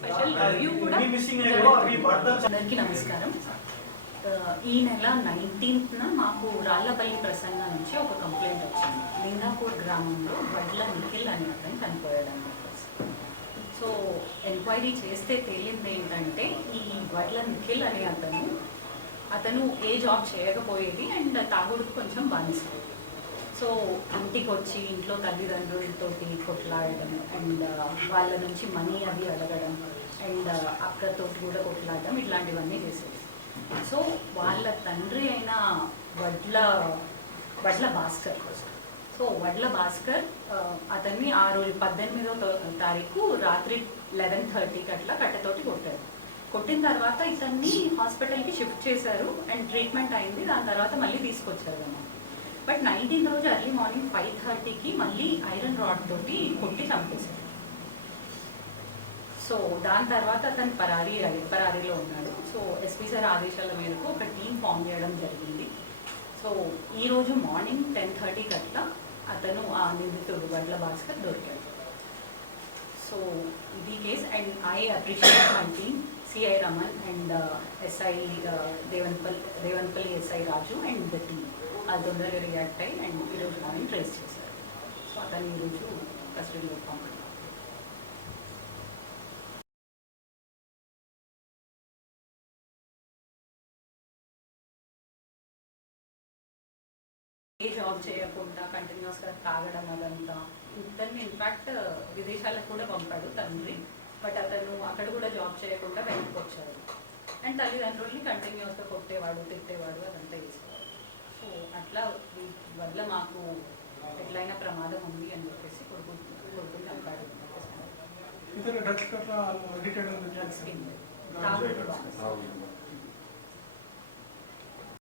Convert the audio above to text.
Special review కూడా. అందరికీ నమస్కారం. ఈ నెల 19న మాకు రాళ్లపల్లి ప్రసన్న నుంచి ఒక కంప్లైంట్ వచ్చింది. లింగాపూర్ గ్రామంలో వడ్ల నిఖిల్ అనే అతను చనిపోయాడని చెప్పేసి. సో ఎంక్వైరీ చేస్తే తేలింది ఏంటంటే ఈ వడ్ల నిఖిల్ అనే అతను ఏ జాబ్ చేయకపోయేది అండ్ తాగుడుకు కొంచెం బానిస. సో ఇంటికి వచ్చి ఇంట్లో తల్లిదండ్రులతోటి కొట్లాడడం అండ్ వాళ్ళ నుంచి మనీ అవి అడగడం అండ్ అక్కతోటి కూడా కొట్లాడడం ఇట్లాంటివన్నీ చేసేది. సో వాళ్ళ తండ్రి అయిన వడ్ల భాస్కర్, సో వడ్ల భాస్కర్ అతన్ని ఆ రోజు 18వ తారీఖు రాత్రి 11:30కి అట్లా కట్టెతోటి కొట్టారు. కొట్టిన తర్వాత ఇతన్ని హాస్పిటల్కి షిఫ్ట్ చేశారు అండ్ ట్రీట్మెంట్ అయింది. దాని తర్వాత మళ్ళీ తీసుకొచ్చారు అన్నమాట. బట్ 19th రోజు ఎర్లీ మార్నింగ్ 5:30కి మళ్ళీ ఐరన్ రాడ్ తోటి కొట్టి చంపేశారు. సో దాని తర్వాత అతను పరారీలో ఉన్నాడు. సో ఎస్పీ సార్ ఆదేశాల మేరకు ఒక టీం ఫామ్ చేయడం జరిగింది. సో ఈరోజు మార్నింగ్ 10:30కి అట్లా అతను ఆ నిందితుడు వడ్ల భాస్కర్ దొరికాడు. సో ఇది case and I appreciate my team, CI Raman and SI Revanpalli SI Raju and the team. అది తొందరగా రియాక్ట్ అయ్యి అండ్ ఈరోజు మార్నింగ్ ట్రేస్ చేశారు. సో అతను ఈరోజు కస్టడీలో పంపారు. ఏ జాబ్ చేయకుండా కంటిన్యూస్గా తాగడం అదంతా. ఇతన్ని ఇన్ఫ్యాక్ట్ విదేశాలకు కూడా పంపాడు తండ్రి. బట్ అతను అక్కడ కూడా జాబ్ చేయకుండా వెనక్కి వచ్చాడు అండ్ తల్లిదండ్రుల్ని కంటిన్యూస్గా కొట్టేవాడు, తిట్టేవాడు, అదంతా చేసేవాడు. సో అట్లా వీటి వల్ల మాకు ఎట్లయినా ప్రమాదం ఉంది అని చెప్పేసి కొడుకుని చంపాడు. తాగుడు